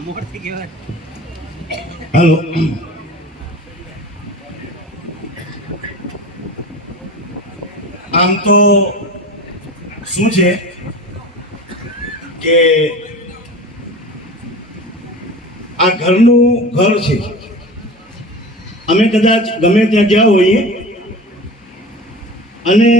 Hello आम तो शू है कि आ घरनु घर है अमे कदाच गमे त्या गया होईए अने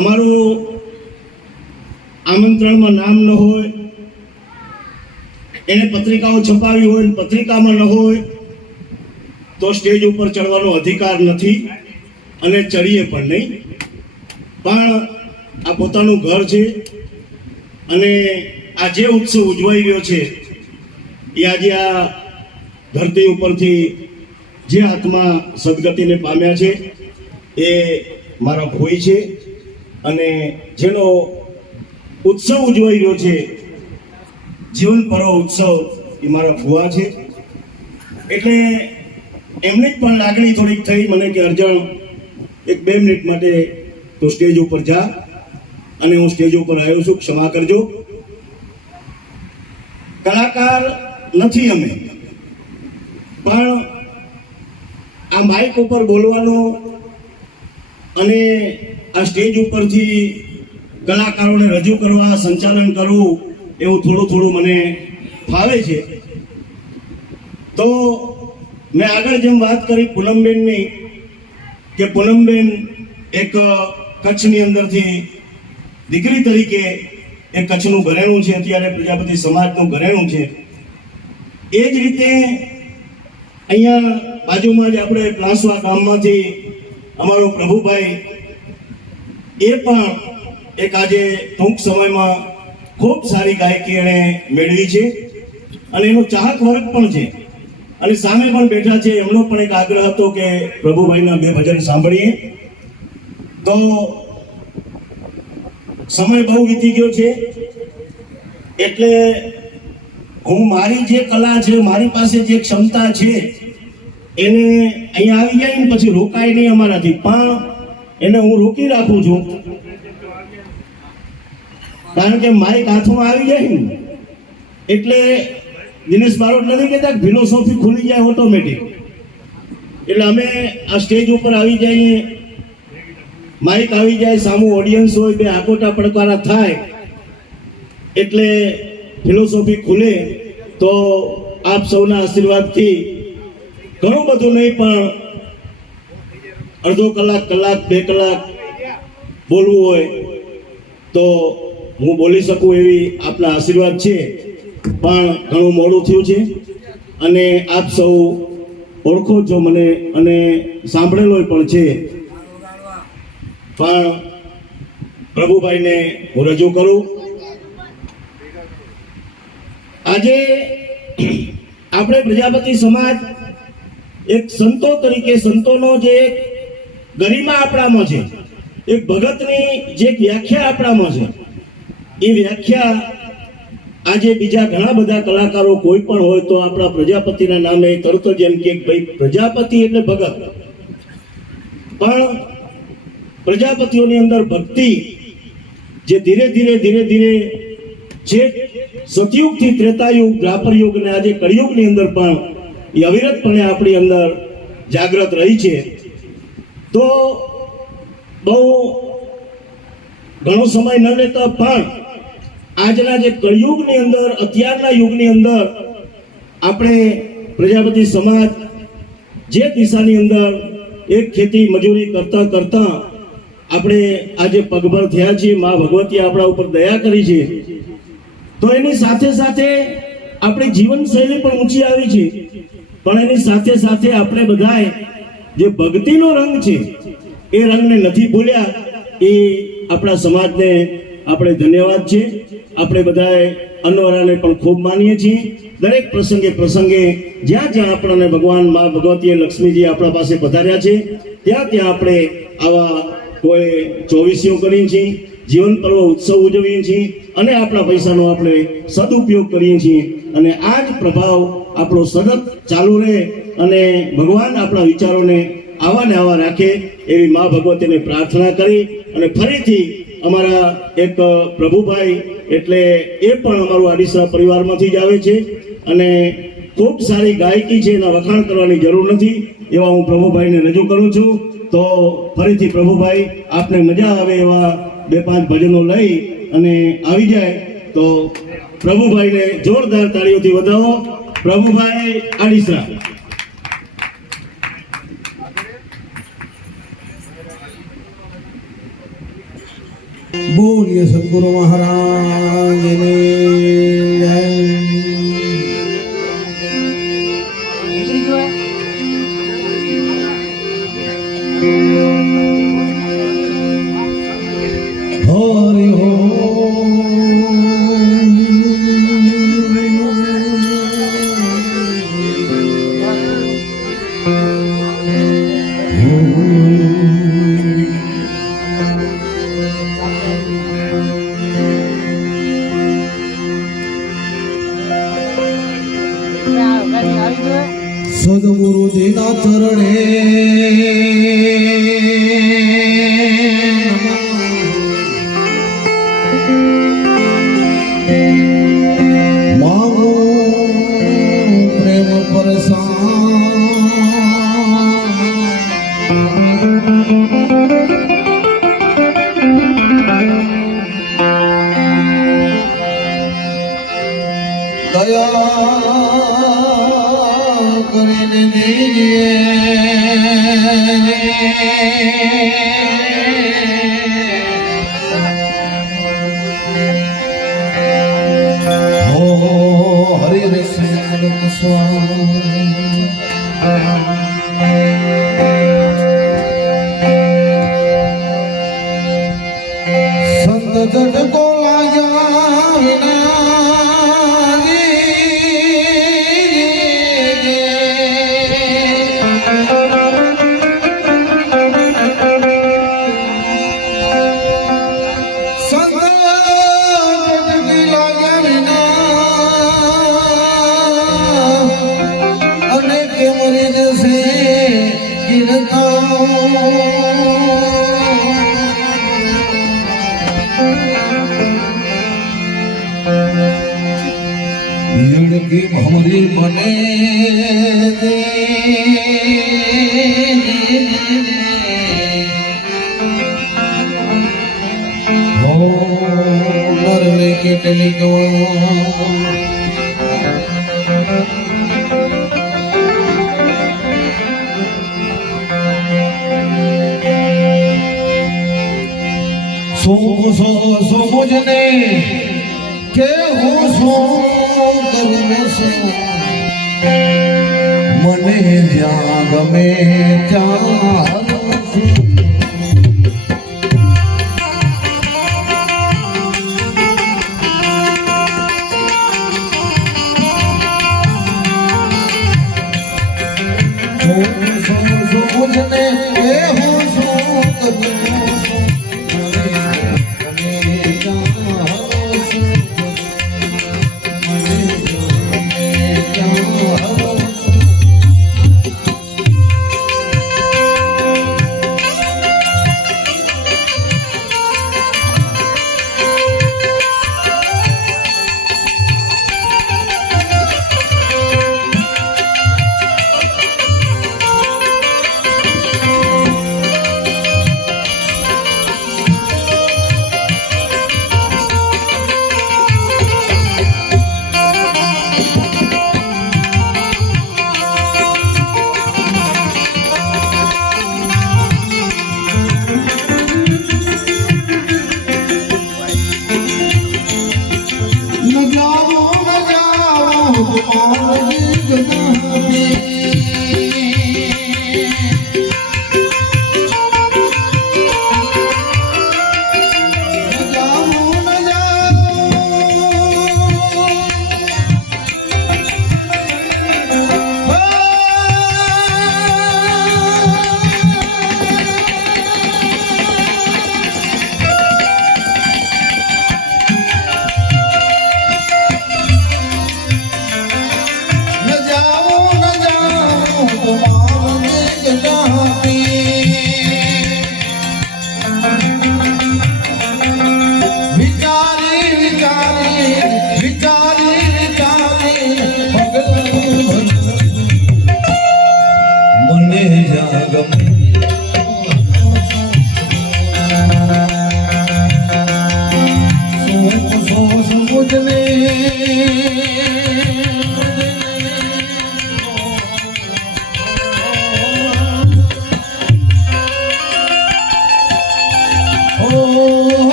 अमारू आमंत्रण में नाम न होय एने पत्रिकाओ छपावी होय पत्रिका में न होय तो स्टेज पर चढ़वानो अधिकार नहीं अने चढ़ीए पण नहीं पण आ पोतानुं घर छे अने आ जे उत्सव उजवाई रह्यो छे ए आजे आ धरती उपरथी जे आत्मा सदगतिने पाम्या छे ए मारा भोई छे अने जेनो उत्सव उजवाई रह्यो छे जीवन पर्व उत्सव ए मारा फुआ छे एटले एमने पण लागणी थोड़ी थई मने के अर्जन एक 2 मिनिट माटे तो स्टेज पर जा अने हूँ स्टेज पर आव्यो छुं क्षमा करजो कलाकार नहीं अमे पण आ माइक पर बोलवानो अने आ स्टेज पर थी कलाकारों ने रजू करवा संचालन करवू एवं थोड़ू थोड़ू मने फावे छे। तो मैं आगे जेम बात करी पूनमबेन नी के पूनमबेन एक कच्छनी अंदर थी दीकरी तरीके एक कच्छनु घरेणुं छे अत्यारे प्रजापति समाजनुं घरेणुं छे ए ज रीते अहींया बाजुमां ज आपणे प्लासवा गाममांथी अमारो प्रभुभाई ए पण एक आजे टूंक समयमां खूब सारी गायकी एणे मेळवी छे अने एनो चाहक वर्ग पण छे अने सामे पण बैठा छे एमनो पण एक आग्रह हतो के प्रभुभाईना 2 भजन सांभळीए। तो समय बहु वीती गयो छे एटले हूँ मारी जे कला छे मारी पासे जे क्षमता छे एने अहीं आवी जाय ने पछी रोकाय नहीं अमाराथी पण एने हूँ रोकी राखुं छुं कारण के माइक हाथमां आवी जाय ने एटले दिनेश बारोट नहीं कहता फिलोसॉफी खुली जाए ऑटोमेटिक એટલે અમે આ સ્ટેજ ઉપર આવી જઈએ માઇક આવી જાય સામુ ઓડિયન્સ હોય બે આકોટા પડકારા થાય એટલે ફિલોસોફી ખુલે તો આપ સૌના આશીર્વાદથી ઘણું બધું નહીં પણ અડધો કલાક કલાક 2 કલાક બોલવું હોય તો હું બોલી શકું એવી આપના આશીર્વાદ છે પણ ઘણું મોડું થયું છે અને આપ સૌ ઓળખો છો મને અને સાંભળેલો પણ છે પણ પ્રભુભાઈને હું રજૂ કરું। આજે આપણે પ્રજાપતિ સમાજ એક સંતો તરીકે સંતોનો જે એક ગરિમા આપણામાં છે એક ભગતની જે વ્યાખ્યા આપણામાં છે એ વ્યાખ્યા આજે बीजा घणा बधा कलाकारों कोई पण होय तो आपणा प्रजापतिना नामे तरत ज एम के भाई प्रजापति एटले भगत पण प्रजापतिओनी अंदर भक्ति जे धीरे धीरे धीरे धीरे जे सतयुग थी त्रेतायुग द्वापर युग ने आज कलियुग नी अंदर पण ए अविरतपणे आपणी अंदर जागृत रही छे। तो बहु घणो समय न लेता पण आजना जे कलयुग नी अंदर अत्यारना युग नी अंदर आपणे प्रजापति समाज जे दिशानी अंदर एक खेती मजूरी करता करता आपणे आजे पगभर थया छे मां भगवती आपणा उपर दया करी छे तो एनी साथे साथे आपणी जीवन शैली पण ऊंची आवी छे पण एनी साथे साथे आपणे बधाए जे भक्तिनो रंग छे ए रंगने नथी भूल्या ए आपणा समाजने આપણે ધન્યવાદ છે। આપણે બધાએ અન્વરાને પણ ખૂબ માનીએ છીએ દરેક પ્રસંગે પ્રસંગે જ્યાં જ્યાં આપણને ભગવાન માં ભગવતી લક્ષ્મીજી આપણા પાસે પધાર્યા છે ત્યાં ત્યાં આપણે આવા કોઈ ચોવીસીઓ કરીએ છીએ જીવન પર્વ ઉત્સવ ઉજવીએ છીએ અને આપણા પૈસાનો આપણે સદુપયોગ કરીએ છીએ અને આ જ પ્રભાવ આપણો સતત ચાલુ રહે અને ભગવાન આપણા વિચારોને આવા ને આવા રાખે એવી માં ભગવતીને પ્રાર્થના કરી અને ફરીથી અમારા એક પ્રભુભાઈ એટલે એ પણ અમારું આડીસા પરિવારમાંથી જ આવે છે અને ખૂબ સારી ગાયકી છે, એના વખાણ કરવાની જરૂર નથી એવા હું પ્રભુભાઈને રજૂ કરું છું. તો ફરીથી પ્રભુભાઈ આપને મજા આવે એવા 2-5 ભજનો લઈ અને આવી જાય તો પ્રભુભાઈને જોરદાર તાળીઓથી વધાવો. પ્રભુભાઈ આડીસા. બોલીએ સદગુરુ મહારાજની જય. હરિ હો સદગુરુજીના ચરણે માગો પ્રેમ દયા કરીને દીજે હો હરિ રસિક સ્વામી. સંત જટ કો લાગ્યા વિના की हमारी बने हो मरने के टली सो मुझने के हो सो મને જ્યાં ગમે ત્યાં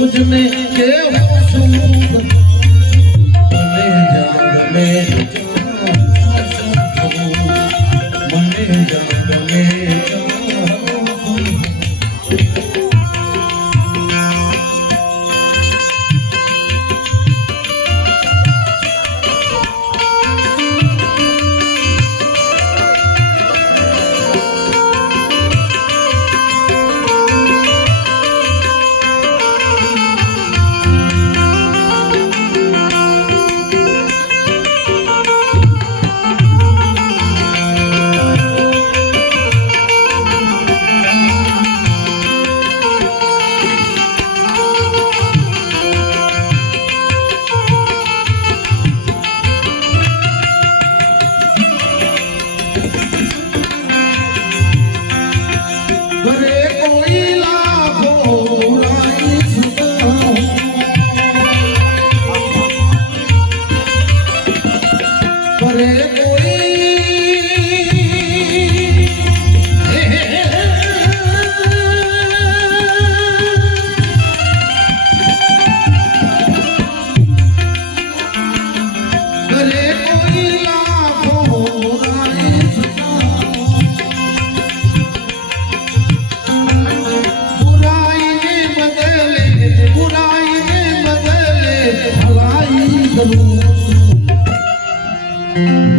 मुझने के मने जाग में मने जाग में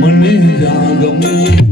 मने जाग में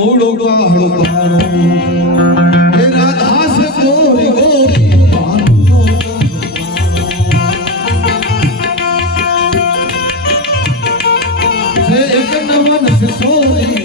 મોડો ગાળો ગાળો હે રાધા સે ગોરી ગોરી ભાનો સે એક નવન સે સોરી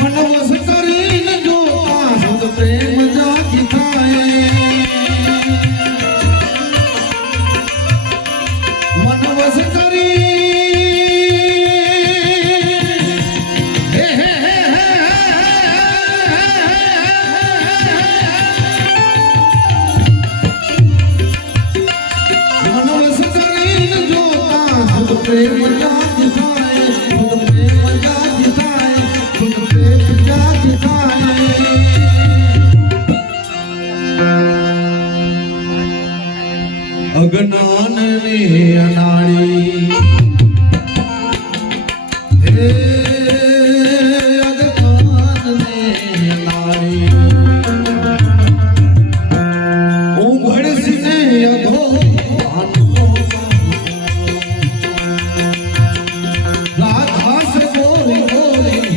मनवस કરીને જોતા સુધ પ્રેમ જાગી થાય मनवस કરી હે હે હે मनवस કરીને જોતા સુધ પ્રેમ જાગી થાય સુધ પ્રેમ જાગી થાય અજ્ઞાન ને અનાળી હે અજ્ઞાન ને અનાળી ઉઘડસી ને અધો રાધા સે ગોરી ગોરી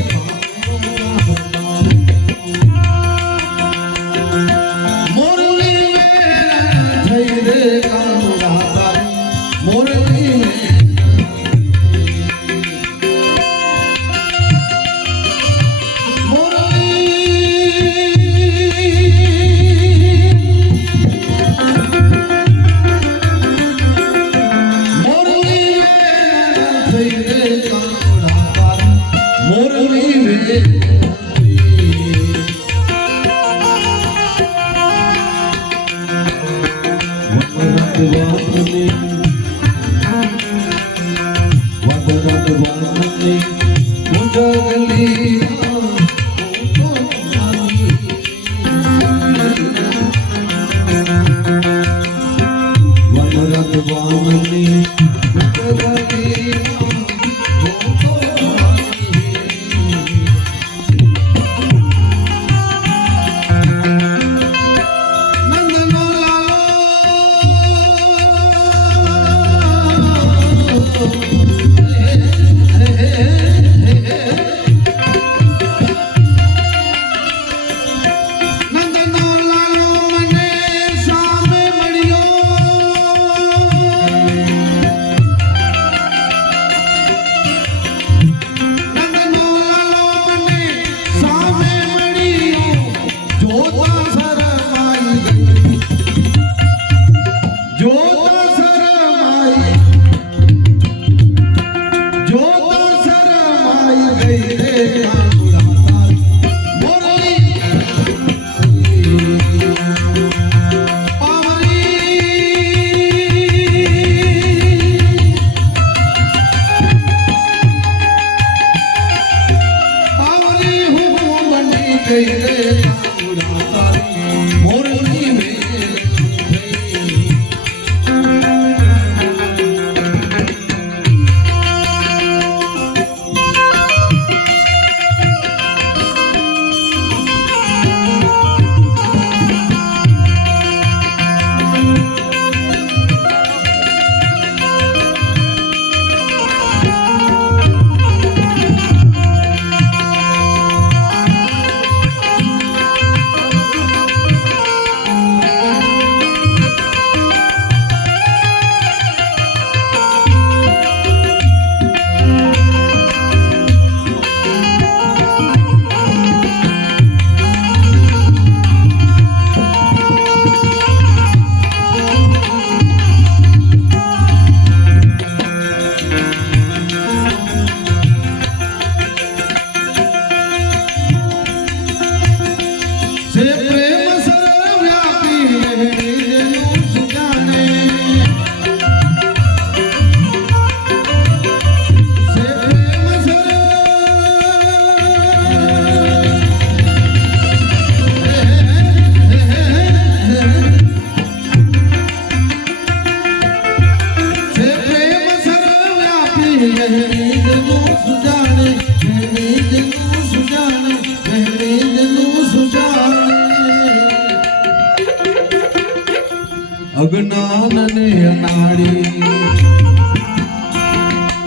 ને અનાડી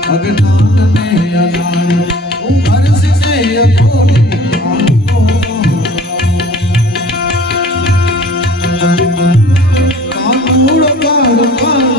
અજ્ઞાન ને અનાડી હું હર્ષ ને અઘોરી કાનુડ કાળ કાળ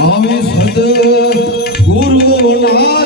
આવે સદ ગુરુ ના